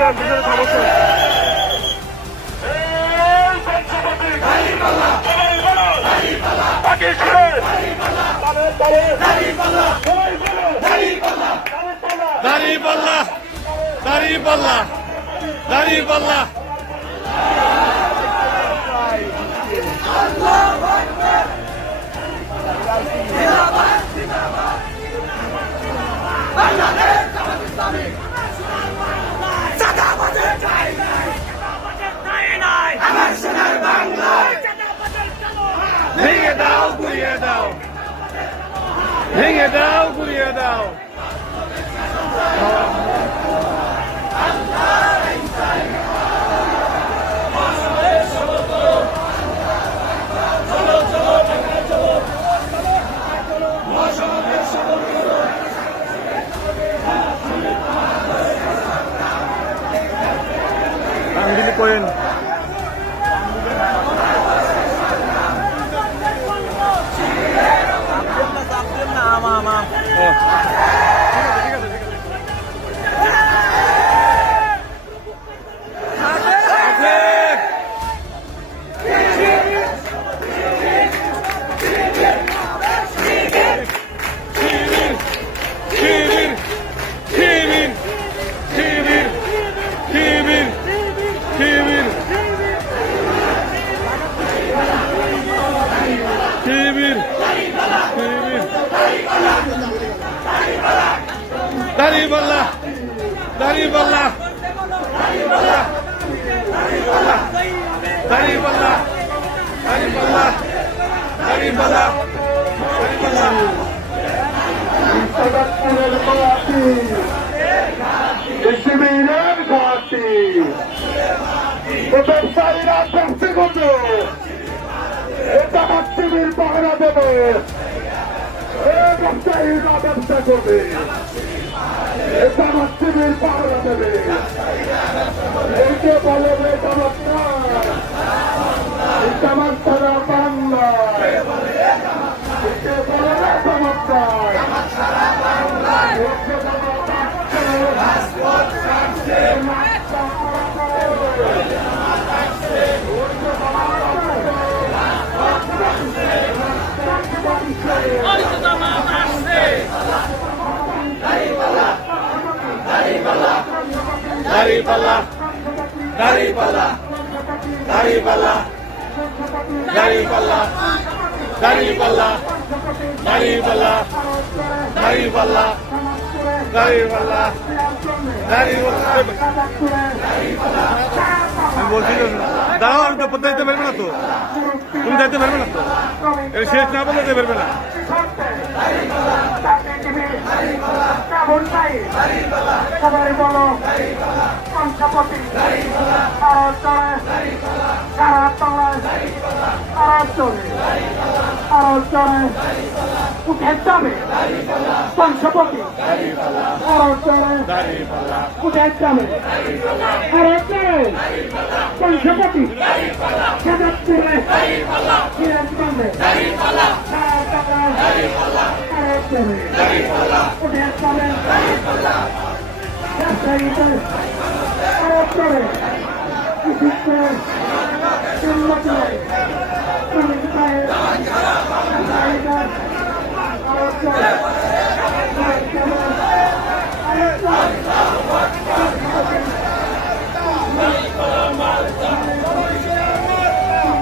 দাঁড়ান পিছনে সমস্যা দাঁড়িপাল্লা দাঁড়িপাল্লা দাঁড়িপাল্লা আল্লাহ গুড়িয়ে দাও। ভেঙে দাও গুড়িয়ে দাও। আঙ্গিলি করেন। দাড়িওয়ালা দাড়িওয়ালা দাড়িওয়ালা দাড়িওয়ালা এটা মাতৃভূমির পাহারা দেবে ব্যবসায়ীরা ব্যবসা করবে এটা আমার টিভির পাওনা দেবে এইকে বলবে এটা আমার Dari balla. Dari balla. Dari balla. Dari balla. Dari আমি বলছিলাম দাঁড়াও আমি তো পথে যেতে পারবে না তো তুমি যাইতে পারবে না তো শেষ না বলে যেতে পারবে না সবাই বলো সংখ্যাপতি তারা চলে, তারা তলায় তারা চলে তারা চলে, উঠে যাবে। সংখ্যাপতি, তারা চলে, উঠে যাবে। তারা চলে সংখ্যাপতি সাদা উঠে যাবে। ব্যবসায়ীদের আরোপ করে কৃষকদের উন্নত শ্রমিকদের ব্যবসায়ীদের আরোপ করে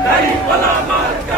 Dari Palamarca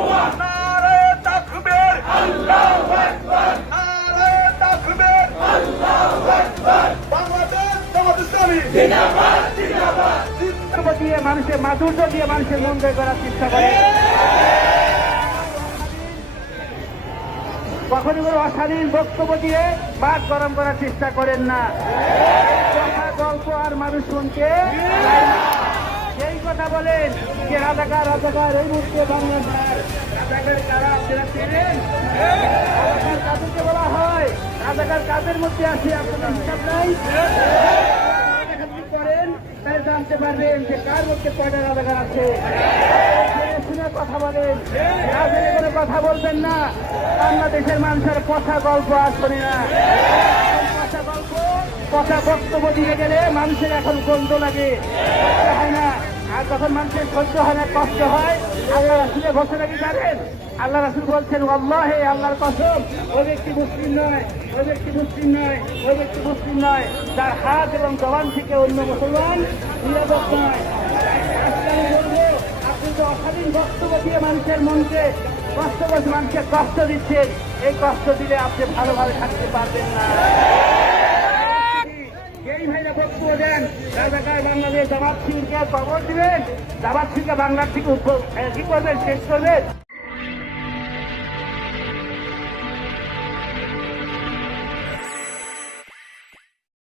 মানুষের মাধুর্য দিয়ে মানুষের মন জয় করার চেষ্টা করেন কখনো কোনো অশালীন বক্তব্য দিয়ে বাদ গরম করার চেষ্টা করেন না কথা গল্প আর মানুষ শুনতে। সেই কথা বলেন যে রাজাকার রাজাকার এই মুহূর্তে বাংলাদেশ রাজাকার কারা বলা হয় রাজাকার কাদের মধ্যে আছে আপনাদের হিসাব নাই জানতে পারবেন যে কার মধ্যে কয়টা রাজাকার আছে। কথা বলেন। করে কথা বলবেন না। বাংলাদেশের মানুষের কথা গল্প আর করি না। কথা গল্প কথা বক্তব্য দিয়ে গেলে মানুষের এখন গন্ধ লাগে। হয় না। আর যখন মানুষের সহ্য হয় না, কষ্ট হয়, আল্লাহ রাসুলের ঘোষণা কি জানেন? আল্লাহ রাসুল বলছেন আল্লাহ হে আল্লাহর কসম, ওই ব্যক্তি মুসলিম নয়, ওই ব্যক্তি মুসলিম নয়, ওই ব্যক্তি মুসলিম নয় তার হাত এবং জবান থেকে অন্য মুসলমান নিরাপদ নয়। আপনি তো অশালীন বক্তব্য দিয়ে মানুষের মনকে কষ্ট মানুষকে কষ্ট দিচ্ছেন। এই কষ্ট দিলে আপনি ভালোভাবে থাকতে পারবেন না। বক্তব্য দেন বাংলাদেশ জামাত সিংকে খবর দিবেন। জামাত সিংকে বাংলার থেকে কি করবেন শেষ করবেন।